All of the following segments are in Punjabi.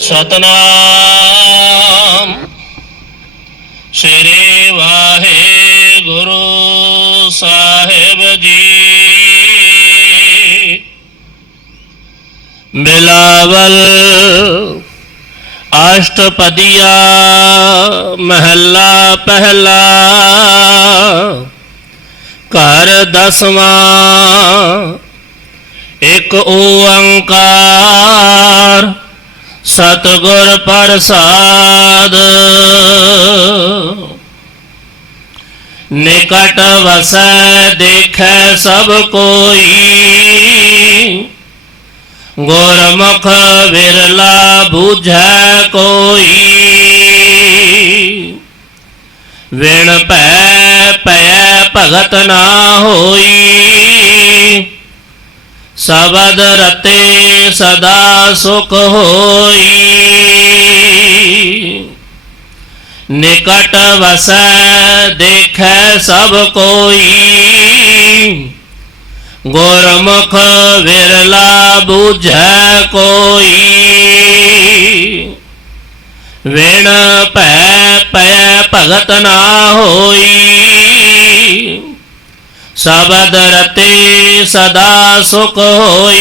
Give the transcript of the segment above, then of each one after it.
ਸਤਨਾਮ। ਸ੍ਰੀ ਵਾਹਿਗੁਰੂ ਸਾਹਿਬ ਜੀ। ਬਿਲਾਵਲ ਅਸ਼ਟਪਦੀਆ ਮਹੱਲਾ ਪਹਿਲਾ। ਘਰ ਦਸਵਾਂ। ਇੱਕ ਓੰਕਾਰ ਸਤਿਗੁਰ ਪ੍ਰਸਾਦ। ਨਿਕਟ ਵਸੈ ਦੇਖੈ ਸਭ ਕੋਈ। ਗੁਰਮੁਖ ਵਿਰਲਾ ਬੂਝੈ ਕੋਈ। ਵਿਣ ਭੈ ਭੈ ਭਗਤ ਨਾ ਹੋਈ। ਸਬਦ ਰਤੇ ਸਦਾ ਸੁਖ ਹੋਈ। ਨਿਕਟ ਵਸੈ ਦੇਖੈ ਸਭ ਕੋਈ। ਗੁਰਮੁਖ ਵਿਰਲਾ ਬੂਝੈ ਕੋਈ। ਵੇਣ ਭੈ ਪੈ ਭਗਤ ਨਾ ਹੋਈ। ਸਬਦ ਰਤੇ ਸਦਾ ਸੁਖ ਹੋਈ।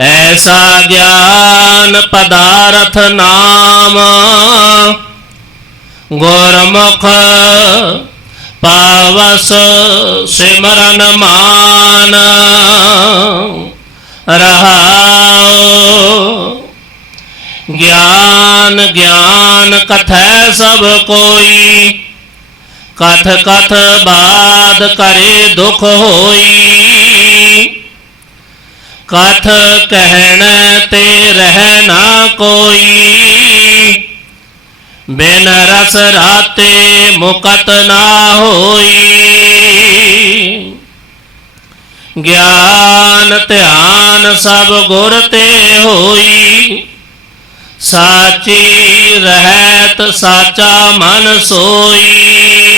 ਐਸਾ ਗਿਆਨ ਪਦਾਰਥ ਨਾਮ ਗੁਰਮੁਖ ਪਾਵਸ ਸਿਮਰਨ ਮਾਨ ਰਹਾਉ। ਗਿਆਨ ਗਿਆਨ ਕਥੈ ਸਭ ਕੋਈ। ਕਥ ਕਥ ਬਾਦ ਕਰੇ ਦੁਖ ਹੋਈ। ਕਥ ਕਹਿਣ ਤੇ ਰਹਿ ਨਾ ਕੋਈ। ਬਿਨ ਰਸ ਰਾਤੇ ਮੁਕਤ ਨਾ ਹੋਈ। ਗਿਆਨ ਧਿਆਨ ਸਭ ਗੁਰ ਤੇ ਹੋਈ। ਸਾਚੀ ਰਹਿਤ ਸਾਚਾ ਮਨ ਸੋਈ।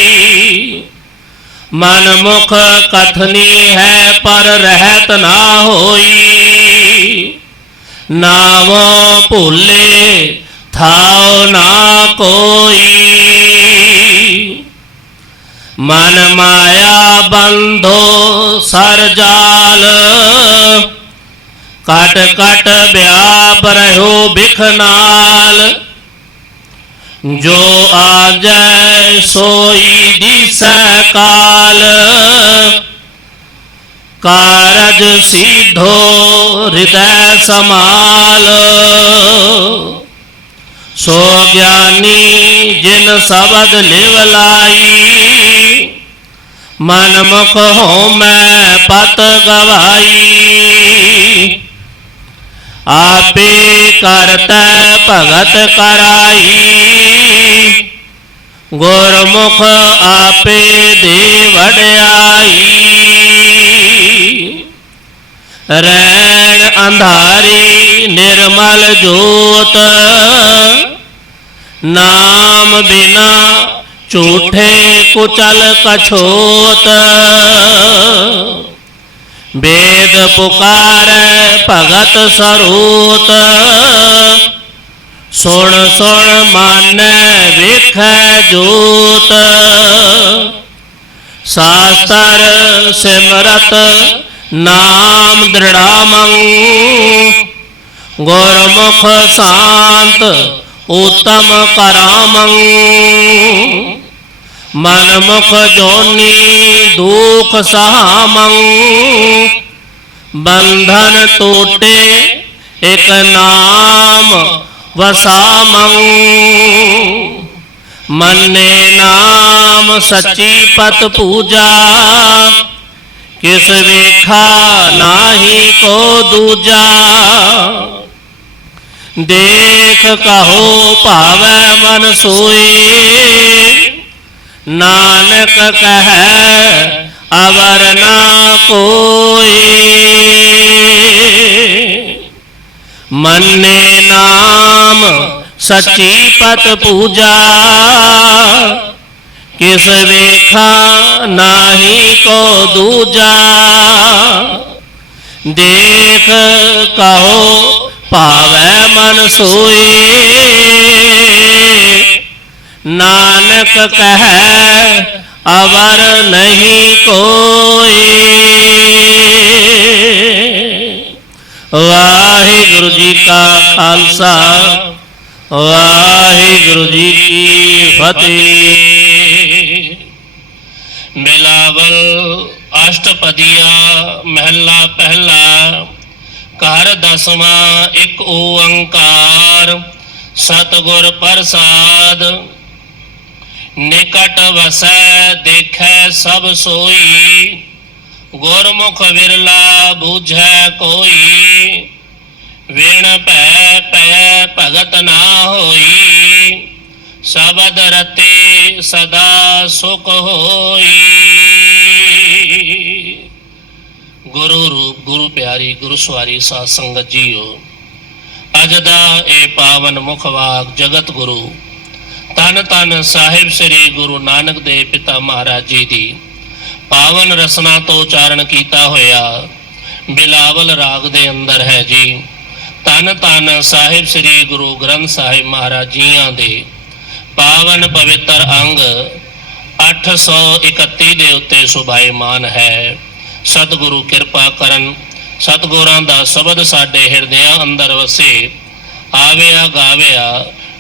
ਮਨ ਮੁਖ ਕਥਨੀ ਹੈ ਪਰ ਰਹਿਤ ਨਾ ਹੋਈ। ਨਾਮੋ ਭੁੱਲੇ ਥਾਉ ਨਾ ਕੋਈ। ਮਨ ਮਾਇਆ ਬੰਧੋ ਸਰ ਜਾਲ। ਕਟ ਕਟ ਵਿਆਪ ਰਹਿਓ ਬਿਖ ਨਾਲ। ਜੋ ਆਜੈ ਸੋਈ ਦਿਸੈ ਕਾਲ, ਕਾਰਜ ਸਿਧੋ ਹਿਰਦੈ ਸਮਾਲ ਸੋ ਗਿਆਨੀ ਜਿਨ ਸ਼ਬਦ ਲਿਵ ਲਾਈ, ਮਨ ਮੁਖ ਹੋਮੈ ਪਤ ਗਵਾਈ। ਆਪੇ ਕਰਤੈ ਭਗਤ ਕਰਾਈ। ਗੁਰਮੁਖ ਆਪੇ ਦੇ ਵਡਿਆਈ ਰੈਣ ਅੰਧਾਰੀ ਨਿਰਮਲ ਜੋਤ। ਨਾਮ ਬਿਨਾ ਝੂਠੇ ਕੁਚਲ ਕਛੋਤ। ਵੇਦ ਪੁਕਾਰੈ ਭਗਤ ਸਰੂਤ। ਸੁਣ ਸੁਣ, ਮਾਨੈ ਵੇਖੈ ਜੋਤ। ਸਾਸਤਰ ਸਿਮਰਤ ਨਾਮ ਦ੍ਰਿੜਾਮੰ। ਗੁਰਮੁਖ ਸ਼ਾਂਤ ਉਤਮ ਕਰਾਮੰ। ਮਨ ਮੁਖ ਜੋਨੀ ਦੁਖ ਸਹਾਮੰ ਬੰਧਨ ਟੋਟੇ ਇਕ ਨਾਮ ਵਸਾਮੰ। ਮੰਨੇ ਨਾਮ ਸੱਚੀ ਪਤ ਪੂਜਾ, ਕਿਸ ਵੇਖਾ ਨਾਹੀ ਕੋ ਦੂਜਾ। ਦੇਖ ਕਹੋ ਭਾਵੈ ਮਨ ਸੋਈ ਨਾਨਕ ਕਹੈ ਅਵਰ ਨਾ ਕੋਈ ਮੰਨੇ ਨਾਮ ਸੱਚੀ ਪਤ ਪੂਜਾ ਕਿਸ ਵੇਖਾ ਨਾਹੀ ਕੋ ਦੂਜਾ ਦੇਖ ਦੇਖ ਕਹੋ ਭਾਵੈ ਮਨ ਸੋਈ ਨਾਨਕ ਕਹੈ, ਅਵਰ ਨਹੀਂ ਕੋਈ। ਵਾਹਿਗੁਰੂ ਜੀ ਕਾ ਖਾਲਸਾ, ਵਾਹਿਗੁਰੂ ਜੀ ਕੀ ਫਤਿਹ। ਮਿਲਾਵਲ ਅਸ਼ਟਪਦੀਆ, ਮਹਿਲਾ ਪਹਿਲਾ, ਘਰ ਦਸਵਾਂ ਇੱਕ ਓੰਕਾਰ, ਸਤਿਗੁਰ ਪ੍ਰਸਾਦ ਨਿਕਟ ਵਸੈ, ਦੇਖੈ ਸਭ ਸੋਈ। ਗੁਰਮੁਖ ਵਿਰਲਾ ਬੂਝੈ ਕੋਈ। ਵਿਣ ਭੈ ਪੈ ਭਗਤ ਨਾ ਹੋਈ। ਸ਼ਬਦ ਰਤੇ ਸਦਾ ਸੁਖ ਹੋਈ। ਗੁਰੂ ਰੂਪ, ਗੁਰੂ ਪਿਆਰੀ, ਗੁਰੂ ਸਵਾਰੀ ਸਾਧ ਸੰਗਤ ਜੀਓ। ਅੱਜ ਦਾ ਇਹ ਪਾਵਨ ਮੁਖ ਵਾਕ, ਜਗਤ ਗੁਰੂ। ਤਨ ਤਨ ਸਾਹਿਬ ਸ੍ਰੀ ਗੁਰੂ ਨਾਨਕ ਦੇਵ ਪਿਤਾ ਮਹਾਰਾਜ ਜੀ ਦੀ ਪਾਵਨ ਰਸਨਾ ਤੋਂ ਉਚਾਰਨ ਕੀਤਾ ਹੋਇਆ ਬਿਲਾਵਲ ਰਾਗ ਦੇ ਅੰਦਰ ਹੈ ਜੀ। ਤਨ ਤਨ ਸਾਹਿਬ ਸ੍ਰੀ ਗੁਰੂ ਗ੍ਰੰਥ ਸਾਹਿਬ ਮਹਾਰਾਜ ਜੀਆਂ ਦੇ ਪਾਵਨ ਪਵਿੱਤਰ ਅੰਗ 831 ਦੇ ਉੱਤੇ ਸੁਭਾਈਮਾਨ ਹੈ। ਸਤਿਗੁਰੂ ਕਿਰਪਾ ਕਰਨ, ਸਤਿਗੁਰਾਂ ਦਾ ਸ਼ਬਦ ਸਾਡੇ ਹਿਰਦਿਆਂ ਅੰਦਰ ਵਸੇ, ਆਵਿਆ ਗਾਵਿਆ